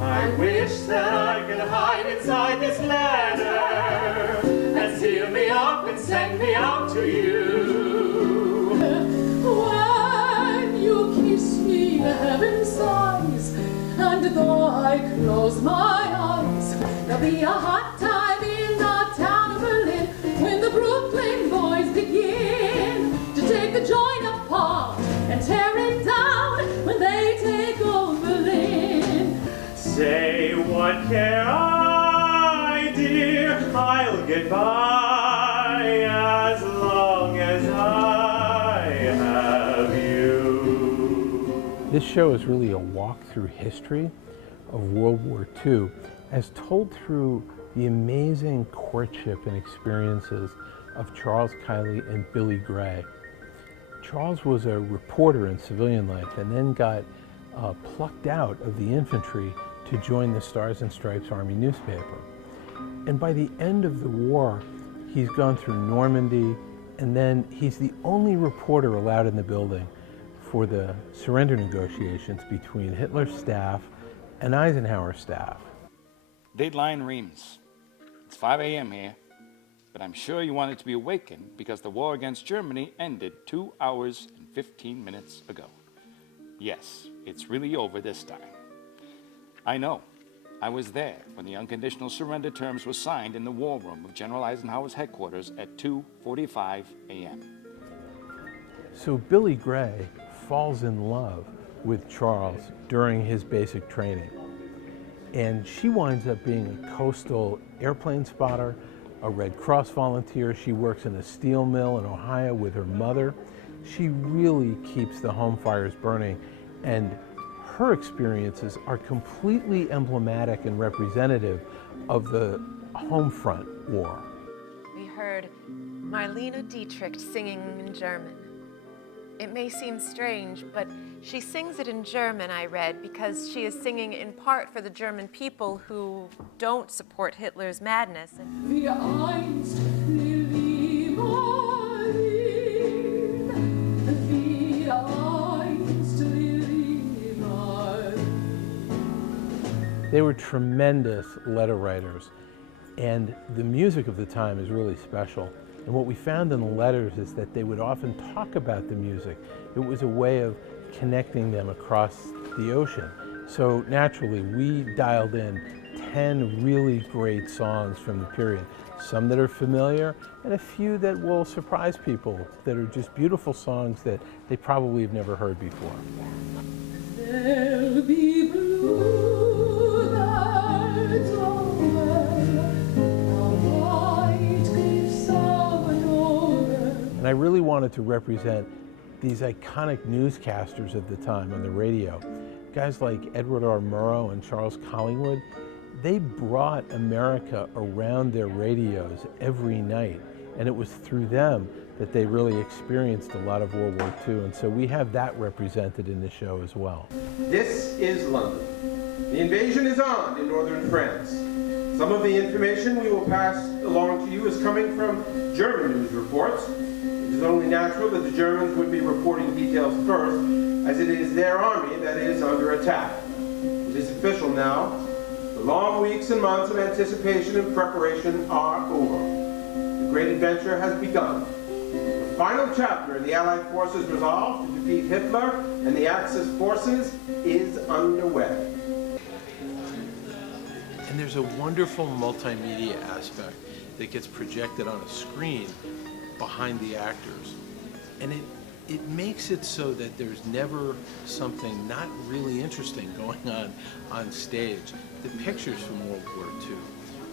I wish that I could hide inside this letter and seal me up and send me out to you. When you kiss me, heaven sighs, and though I close my eyes, there'll be a hot time in the town of Berlin when the Brooklyn boys begin to take the joint apart and tear it down when they take over Berlin. Say what care I, dear, I'll get by as long as I have you. This show is really a walk through history of World War II as told through the amazing courtship and experiences of Charles Kiley and Billy Gray. Charles was a reporter in civilian life and then got plucked out of the infantry to join the Stars and Stripes Army newspaper. And by the end of the war, he's gone through Normandy, and then he's the only reporter allowed in the building for the surrender negotiations between Hitler's staff and Eisenhower's staff. Dateline Reims. It's 5 a.m. here, but I'm sure you wanted to be awakened because the war against Germany ended 2 hours and 15 minutes ago. Yes, it's really over this time. I know. I was there when the unconditional surrender terms were signed in the war room of General Eisenhower's headquarters at 2:45 a.m. So Billy Gray falls in love with Charles during his basic training. And she winds up being a coastal airplane spotter, a Red Cross volunteer. She works in a steel mill in Ohio with her mother. She really keeps the home fires burning, and her experiences are completely emblematic and representative of the home front war. We heard Marlene Dietrich singing in German. It may seem strange, but she sings it in German, I read, because she is singing in part for the German people who don't support Hitler's madness. Wie einst Lili Marleen, wie einst Lili Marleen. They were tremendous letter writers, and the music of the time is really special. And what we found in the letters is that they would often talk about the music. It was a way of connecting them across the ocean. So naturally, we dialed in 10 really great songs from the period. Some that are familiar, and a few that will surprise people, that are just beautiful songs that they probably have never heard before. There'll be blue birds over the white cliffs of Dover. And I really wanted to represent these iconic newscasters of the time on the radio. Guys like Edward R. Murrow and Charles Collingwood, they brought America around their radios every night. And it was through them that they really experienced a lot of World War II. And so we have that represented in the show as well. This is London. The invasion is on in northern France. Some of the information we will pass along to you is coming from German news reports. It is only natural that the Germans would be reporting details first, as it is their army that is under attack. It is official now. The long weeks and months of anticipation and preparation are over. The great adventure has begun. The final chapter in the Allied forces' resolve to defeat Hitler and the Axis forces is underway. And there's a wonderful multimedia aspect that gets projected on a screen behind the actors. And it makes it so that there's never something not really interesting going on stage. The pictures from World War II.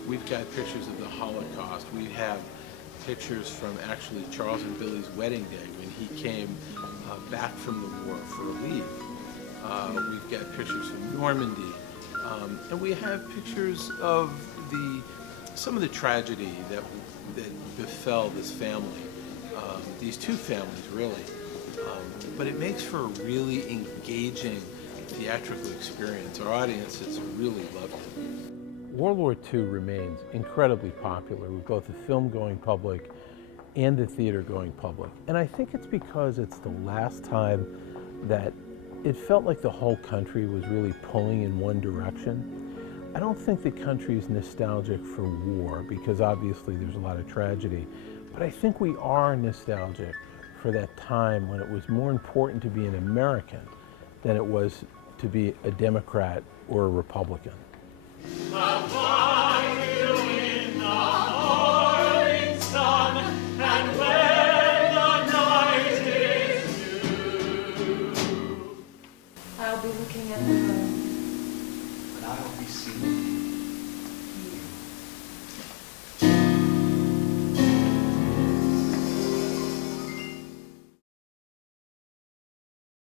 We've got pictures of the Holocaust. We have pictures from actually Charles and Billy's wedding day when he came back from the war for a leave. We've got pictures from Normandy. And we have pictures of some of the tragedy that befell this family, these two families really. But it makes for a really engaging theatrical experience. Our audiences really loved it. World War II remains incredibly popular with both the film-going public and the theater-going public. And I think it's because it's the last time that it felt like the whole country was really pulling in one direction. I don't think the country is nostalgic for war, because obviously there's a lot of tragedy, but I think we are nostalgic for that time when it was more important to be an American than it was to be a Democrat or a Republican. My